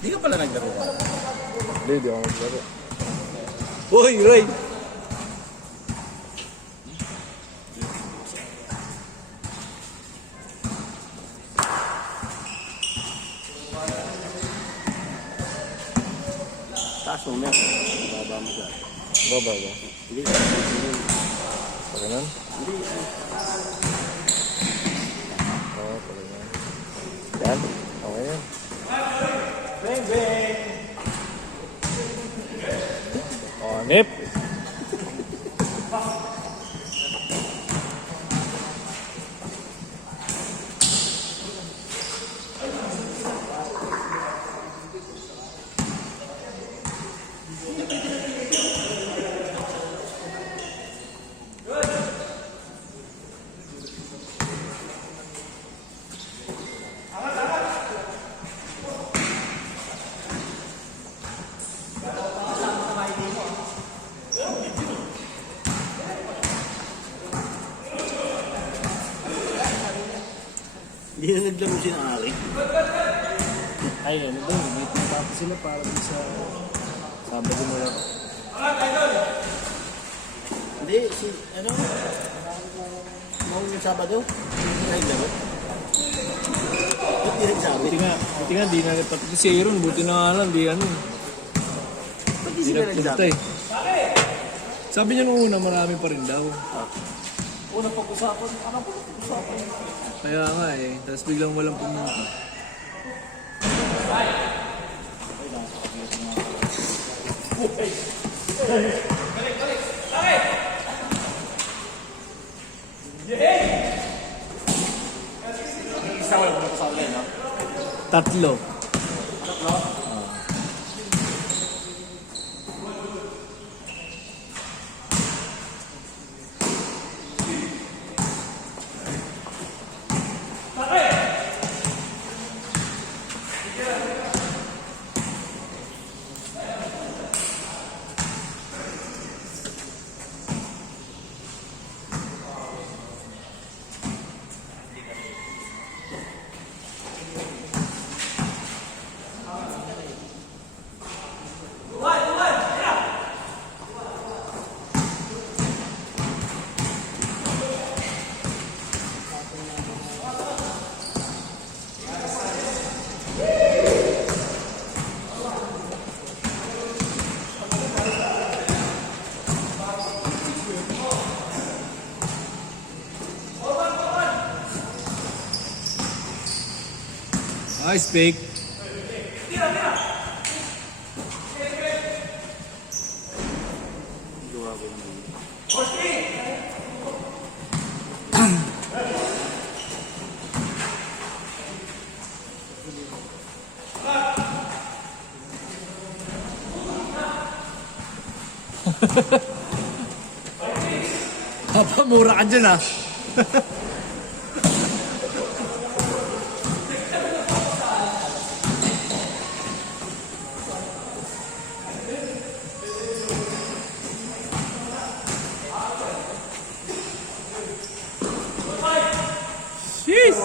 Hindi ka pala naglaro ka. Hindi ako naglaro. Uy, Ray! Taas mo, Mer. Baba mo dyan. Baba ba? Hindi. Pag ganun? Hindi. Oo, pag ganun. Yan? Okay yan. Bang, bang! Nip! Hindi na naglaro si Ari. Ay, ano ba? Meeting tapos sila para din sa Sabado mo lang. Hindi, si, ano? Noong Sabado? Hindi na naglaro. Ba't di nagsabi? Buti nga, di na pati si Aaron, buti na nga lang, di ano. Ba't di Di sila nagpunta nagsabi? eh. Sabi niya nung una, marami pa rin daw. Unang pag-usapan, ano po pag-usapan? Kaya nga eh, tapos biglang walang pumunta. Isa wala mo sa ulit, no? Tatlo. Nice pick. Papamura ka dyan ah. Jeez!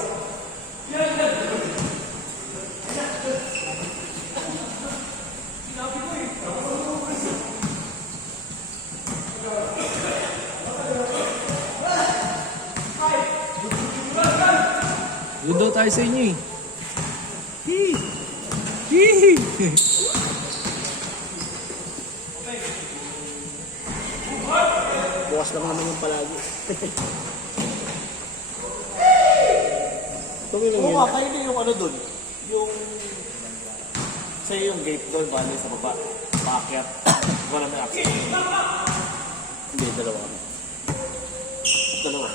Yun daw tayo sa inyo eh. Hee! Hee! Bukas lang naman yung palagi. Tumulong Oo yun. nga, kayo din yung ano dun. Yung... Sa'yo yung gate doon, bali sa baba. Paakyat. Wala may access. Hindi, dalawa kami. Dalawa.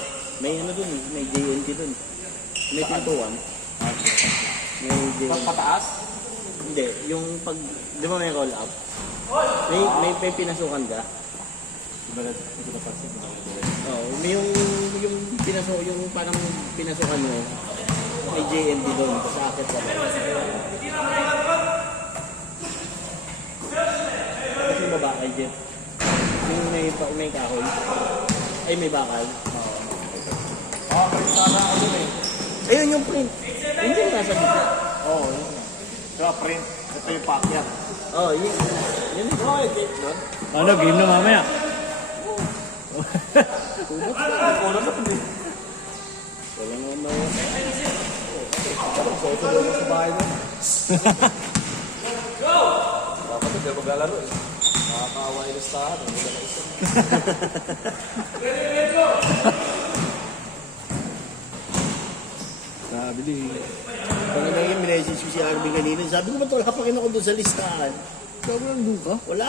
May ano dun, may JNT dun. May pintuan. May JNT. Pagpataas? Hindi, yung pag... Di ba may roll up? May pinasukan ka? Hindi na pansin. Oo, may yung pinasok, yung parang pinasukan mo. May JNT doon, sa akit ka. Kasi yung baba kay Jeff. Yung may kahoy. Ay, may bakal. Ah, may sana ako dun eh. Ayun yung print. Hindi yung nasa gitna. Oo, yun nga. Kaya print. Ito yung pakyat. Oh, yun yung gate nun. Ano, game na mamaya. Wala na pa din. Wala naman na yun. Ito lang sa bahay nun. Dapat ito maglalaro eh. Nakakawa yung listahan. Wala na isa. Sabi din. Pag naging minessage ko si Arvin kanina, sabi ko ba wala pa rin ako doon sa listahan? Sabi lang doon ka? Wala.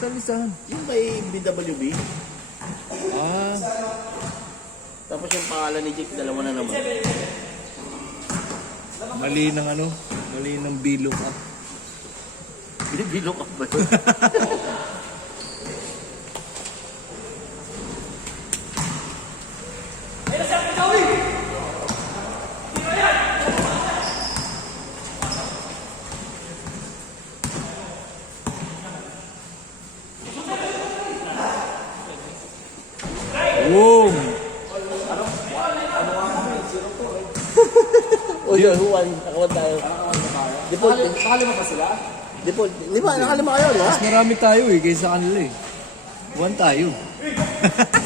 Talisahan. Yung kay BWB. Ah, Tapos yung pangalan ni Jake, dalawa na naman. mali ng ano? Mali ng bilog up. Binibilok ako ba yun? Boom! O yun, huwan. Nakawan tayo. Default. Nakalima pa sila? Default. Di ba? Nakalima kayo, di ba? Mas marami tayo eh, kaysa kanila eh. One tayo.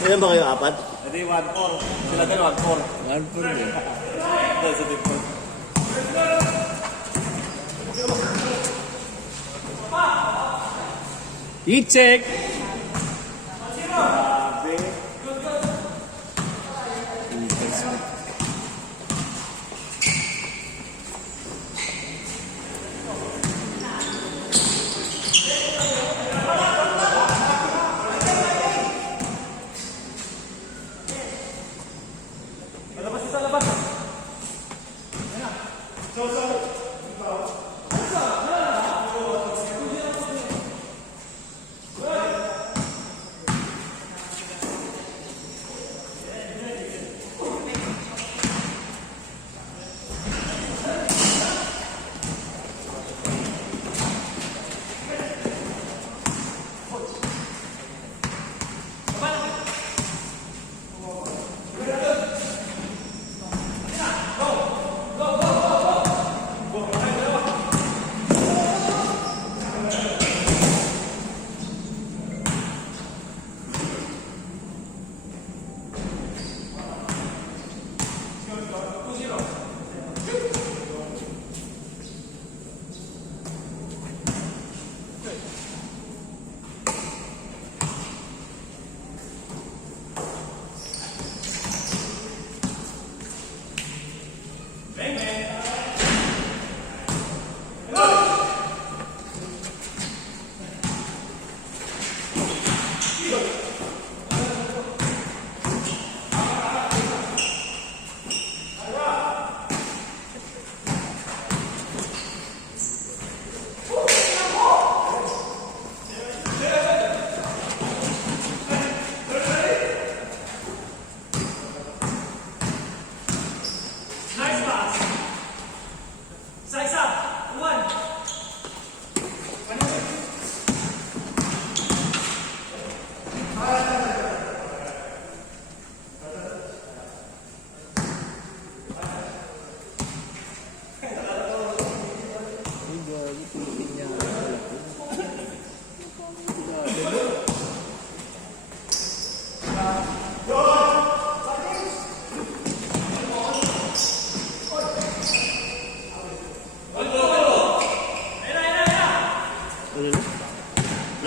Ilan ba kayo? Apat? Hindi, 1-4. Sila din 1-4. One for them. Dahil sa default. Heat check! Grabe.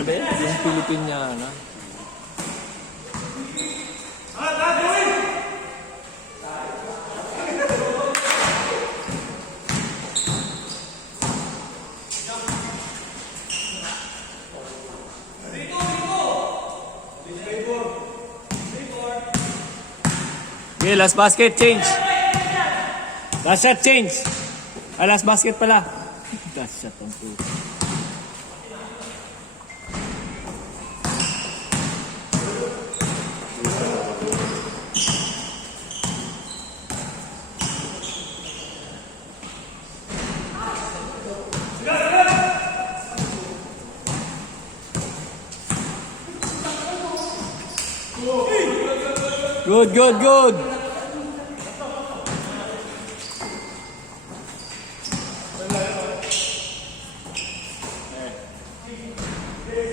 Yung Pilipinyana. Okay, last basket, change. Last shot, change. Ah, last basket pala. Last shot ang po. Good, good, good.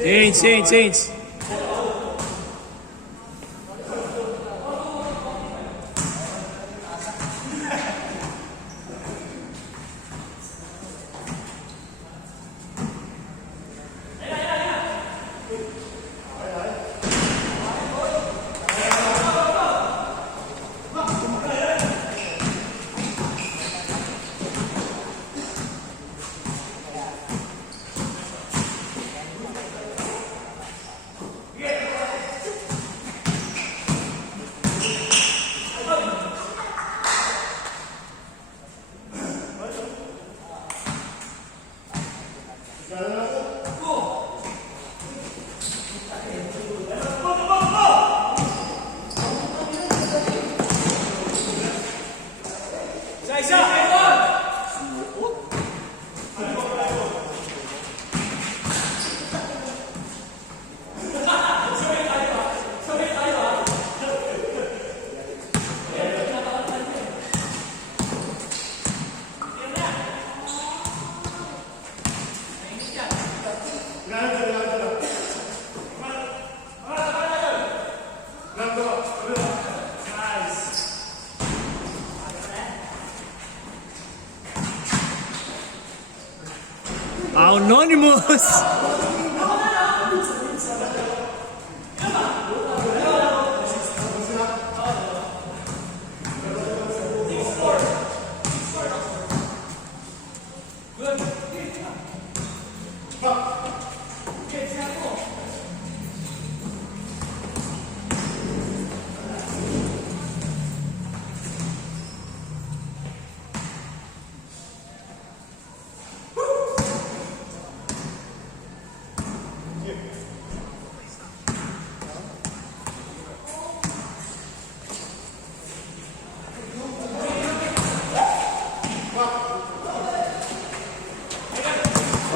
Change. Anonymous!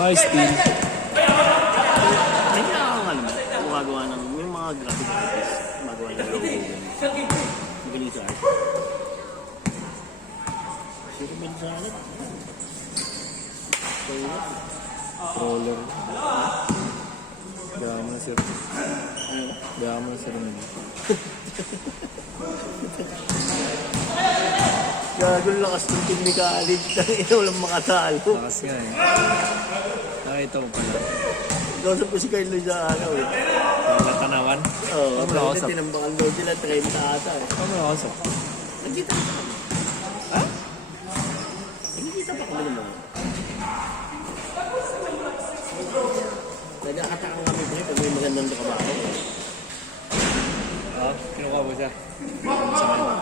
Nice team. May gumagawa ng yung mga graphic artists, gumagawa ng logo. Magaling sa art. Sino ba sa akin? Roller. Gaya mo na sir. Gaya mo na sir. Gagawin lakas ng team ni college. Ito walang makatalo. Lakas nga eh. Nakita mo pala. Kausap ko si Carlo sa araw eh. Tanawan? Oo. Ano mo nakausap? Tinambakan daw sila, 30 ata eh. Ano mo nakausap? Nagkita pa kami. Ha? Nagkita pa kami naman. Nagkakatakang kami ba pag may magandang kabaho. Ah, kinukuha mo siya.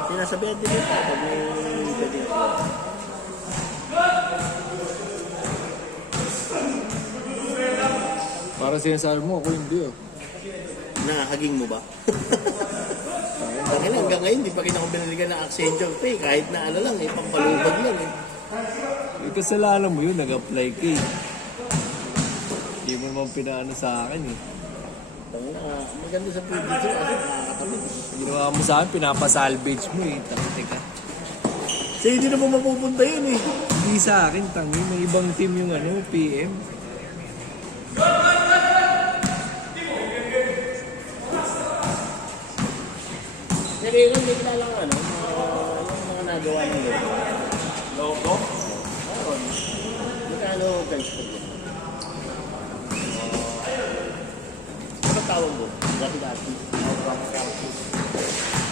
Sinasabihan din ito pag may pwede ito. Parang sinasabi mo, ako hindi oh. Nakahaging mo ba? Hanggang ngayon, di pa rin ako binaligan ng Accenture Pay. Kahit na ano lang, pampalubag lang eh. Kasalanan mo yun, nag-apply ka eh. Hindi mo naman pinaano sa akin eh. Maganda sa pwede ito kasi nakakatabi. Ginawa mo sa akin, pinapasalvage mo eh. Teka. Sa hindi na mo mapupunta yun eh. Hindi sa akin, tangi. May ibang team yung ano, PM. Pero yun, hindi kilala ko ano, yung mga nagawa ng logo. Oo. Magkano guys ko dyan? Ano tawag mo? Dati-dati.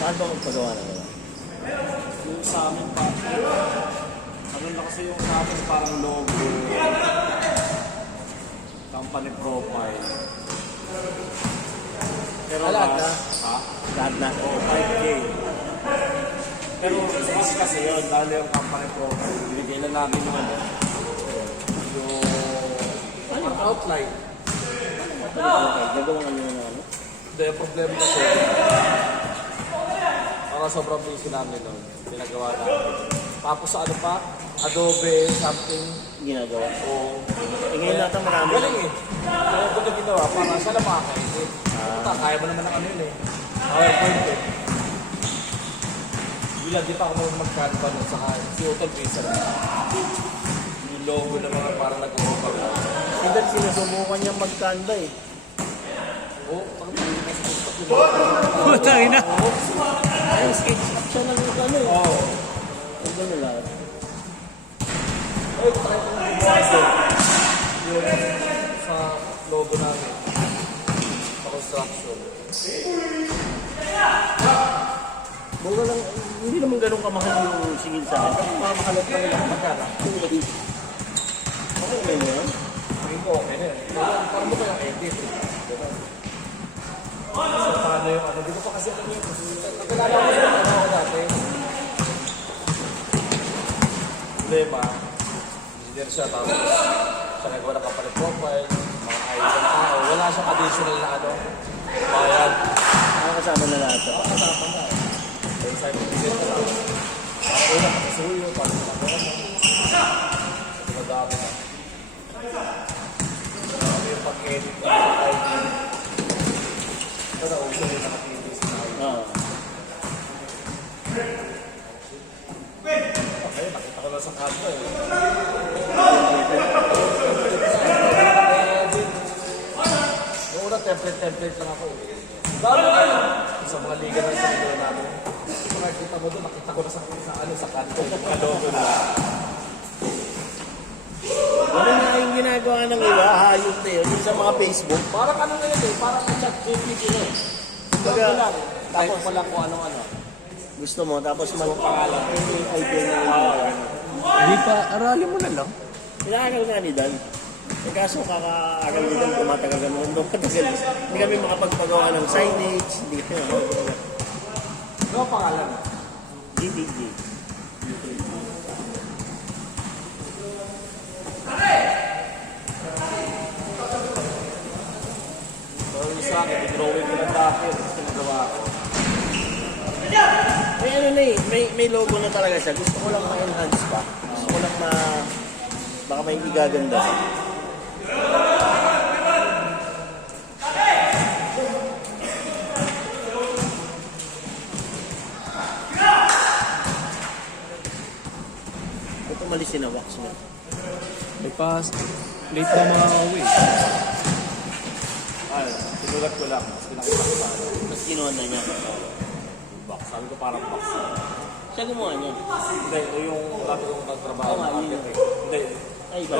Paano ba magpagawa na nila? Yung sa amin pa, ano na kasi yung sa amin parang logo, company profile. Pero Lahat na? Ha? Lahat na? Oo, 5K. Pero mas kasi yun, lalo yung company profile, binigay lang namin yung ano, yung outline. Okay, nagawa nga nyo na ano? Hindi, yung problema kasi, sobrang busy namin nun, pinagawa namin. Tapos sa ano pa, Adobe, something, Ginagawa. o Ngayon natin marami. galing eh. Kaya ko na ginawa, para sa makakaisip. Kaya mo naman ang ano yun eh. PowerPoint eh. Bilang di pa ako mag-Canva nun sa kanya. Si Utol Pizar. Yung logo na mga parang nag-overlap. Hindi, sinusubukan niya magkanda eh. Putang ina. Ay, skate shop siya lang yung ano eh. Oo. Ang gano'n lahat. Ay, try ko yung sa logo namin. Sa construction. Mura lang, hindi naman ganun kamahal yung singil sa akin. Kasi mamahalat lang lang magkana. Okay na yun? Tingin ko okay na yan. Parang mo kayang edit. So, paano yung ano? Di ko pa kasi alam yun. Nagkakala ko sa ano ako dati. Problema, engineer siya, tapos siya nagawa ng kapalit profile, mga ayos ng tao. Wala siyang additional na ano. Bayad. Nakakasama na lahat. Kasama na. Kaya sa amin, engineer ka lang. Para una, makasuyo, para sa nakuha mo. Madami na. Marami yung pag-edit na ID. Ito na, uso yung nakatilis na ID. Oo. Okay, nakita ko lang sa kanto eh. Noong una, template lang ako eh. Dami na yun. Sa mga liga na sa liga namin. Kung nakita mo doon, nakita ko na sa kanto. Sa logo na. Ano nga yung ginagawa ng iba? Hayop na yun. Yung sa mga Facebook. Parang ano na yun eh, parang chat GPT na eh. Kumbaga, lang. Tapos mo lang kung ano-ano. gusto mo, tapos mag-pangalan. Idea na yun. Hindi pa, aralin mo na lang. Inaaral nga ni Dan. Eh kaso kakaaral ni Dan, tumatagal ka naman doon. Hindi kami makapagpagawa ng signage. Hindi kami makapagpagawa. Ano ang pangalan? DDD. So yung sa akin, i-drawing ko ng dati. Tapos pinagawa ko. May ano na eh, may logo na talaga siya. Gusto ko lang ma-enhance pa. Gusto ko lang baka may igaganda. Ito umalis na wax mo. May pass. Late na mga uwi. Ay, sinulat ko lang. Tapos pinakita ko sa ano. Tapos kinuha na niya. Box. Sabi ko parang box. Siya gumawa niya. Hindi, yung dati kong nagtrabaho Oo nga, ng yun. architect. Hindi. Ay, iba.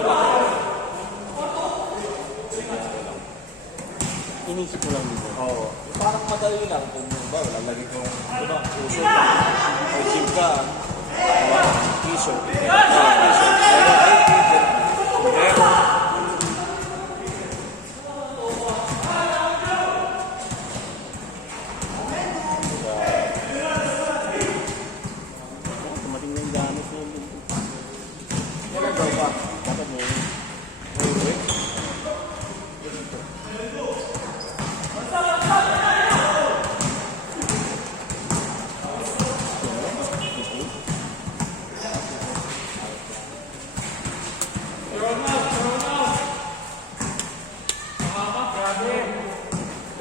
Inisip mo lang dito. Oo. Parang madali lang kung ba, lalagay ko yung, diba, puso ka. May gym ka. T-shirt. Dumating na yung gamit mo. Kailan daw ba? Dapat mo yun.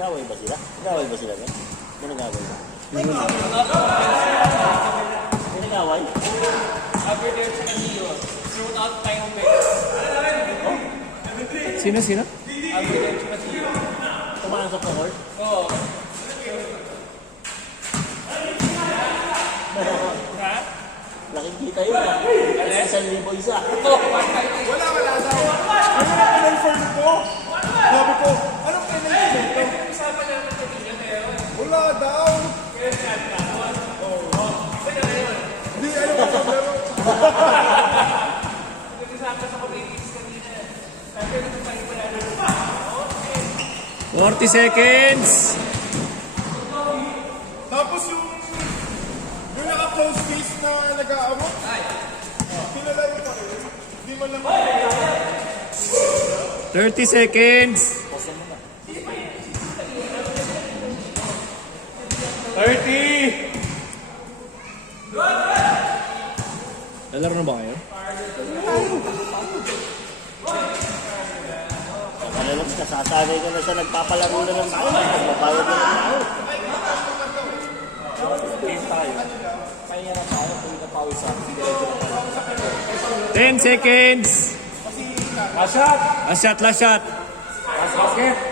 Gaway ba sila? Gaway ba sila? May nagaway ba? May nagaway? Sino? Pumasok sa court? Oo. Nakikita yun ah. 1,000 isa. Wala daw. Ano na pinag-confirm ko? Sabi ko, anong pinag-confirm ko? Wala daw. Hindi, ano ba problema? 40 seconds. Tapos yung naka-close face na nag-aabot, kilala yung pa rin. Hindi man lang 30 seconds. 30! Lalaro na ba kayo? Nakalalax ka, sasagay ka na sa nagpapalaro na ng tao. Magpapayag na ng tao. Game tayo. Pahinga na tayo, kung napawis sa akin. 10 seconds. Last shot! Last shot. Last basket!